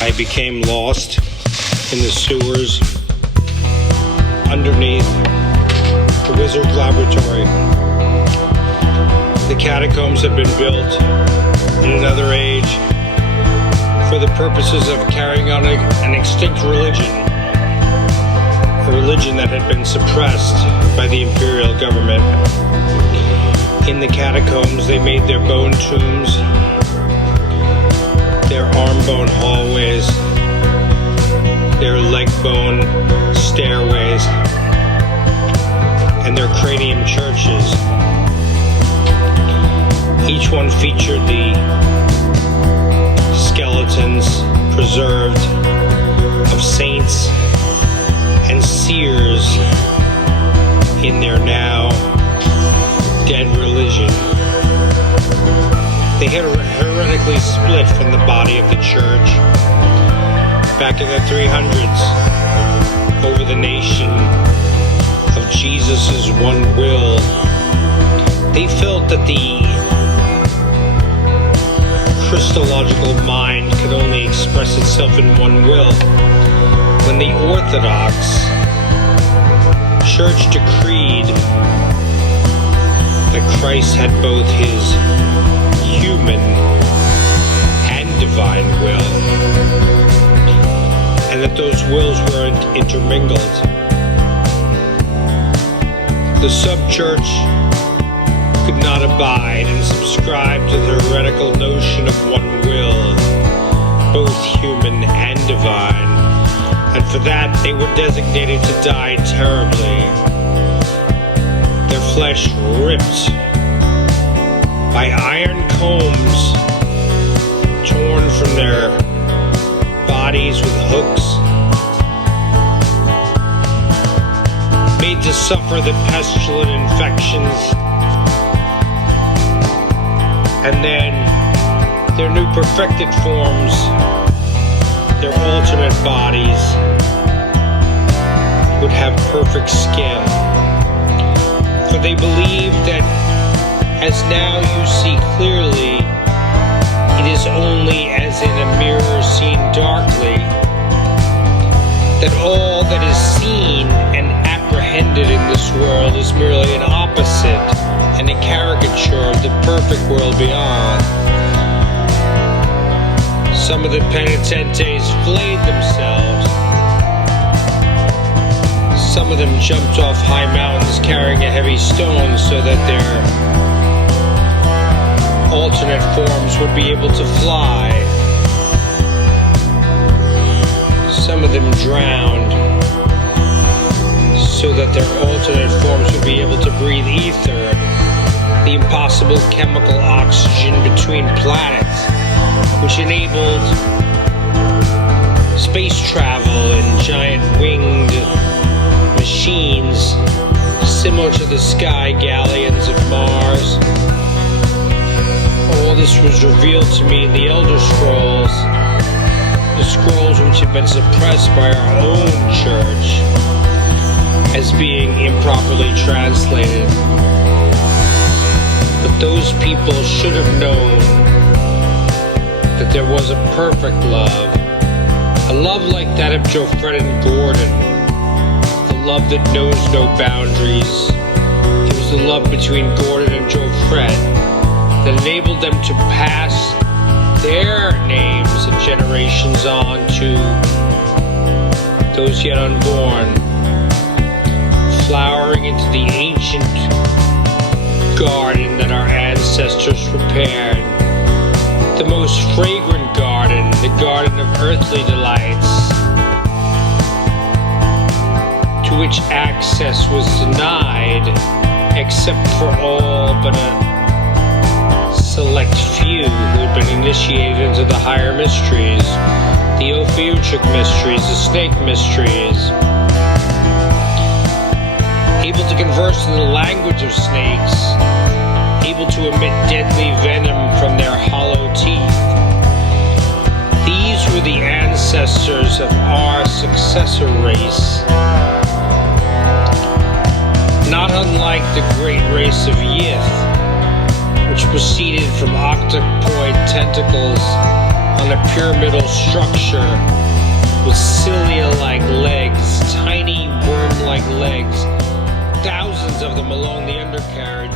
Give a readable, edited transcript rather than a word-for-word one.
I became lost in the sewers underneath the Wizard Laboratory. The catacombs had been built in another age for the purposes of carrying on an extinct religion, a religion that had been suppressed by the imperial government. In the catacombs, they made their bone tombs, their arm bone hallways, their leg bone stairways, and their cranium churches. Each one featured the skeletons preserved of saints and seers in their now dead religion. They had heretically split from the body of the church back in the 300s over the nation of Jesus' one will. They felt that the Christological mind could only express itself in one will. When the Orthodox Church decreed that Christ had both his human and divine will, and that those wills were intermingled. The sub-church could not abide and subscribe to the heretical notion of one will, both human and divine, and for that they were designated to die terribly, their flesh ripped by iron combs torn from their bodies with hooks, made to suffer the pestilent infections, and then their new perfected forms, their alternate bodies, would have perfect skin. For they believed that, as now you see clearly, it is only as in a mirror seen darkly, that all that is seen and apprehended in this world is merely an opposite and a caricature of the perfect world beyond. Some of the penitentes flayed themselves. Some of them jumped off high mountains carrying a heavy stone so that their alternate forms would be able to fly. Some of them drowned so that their alternate forms would be able to breathe ether, the impossible chemical oxygen between planets, which enabled space travel in giant winged machines similar to the sky galleons of Mars. All this was revealed to me in the Elder Scrolls, the scrolls which have been suppressed by our own church as being improperly translated. But those people should have known that there was a perfect love, a love like that of Jofred and Gordon, a love that knows no boundaries. It was the love between Gordon and Jofred that enabled them to pass their names and generations on to those yet unborn, flowering into the ancient garden that our ancestors prepared, the most fragrant garden, the garden of earthly delights, to which access was denied except for all but a select few who had been initiated into the higher mysteries, the Ophiuchic mysteries, the snake mysteries, able to converse in the language of snakes, able to emit deadly venom from their hollow teeth. These were the ancestors of our successor race, not unlike the great race of Yith, which proceeded from octopoid tentacles on a pyramidal structure with cilia-like legs, tiny worm-like legs, thousands of them along the undercarriage.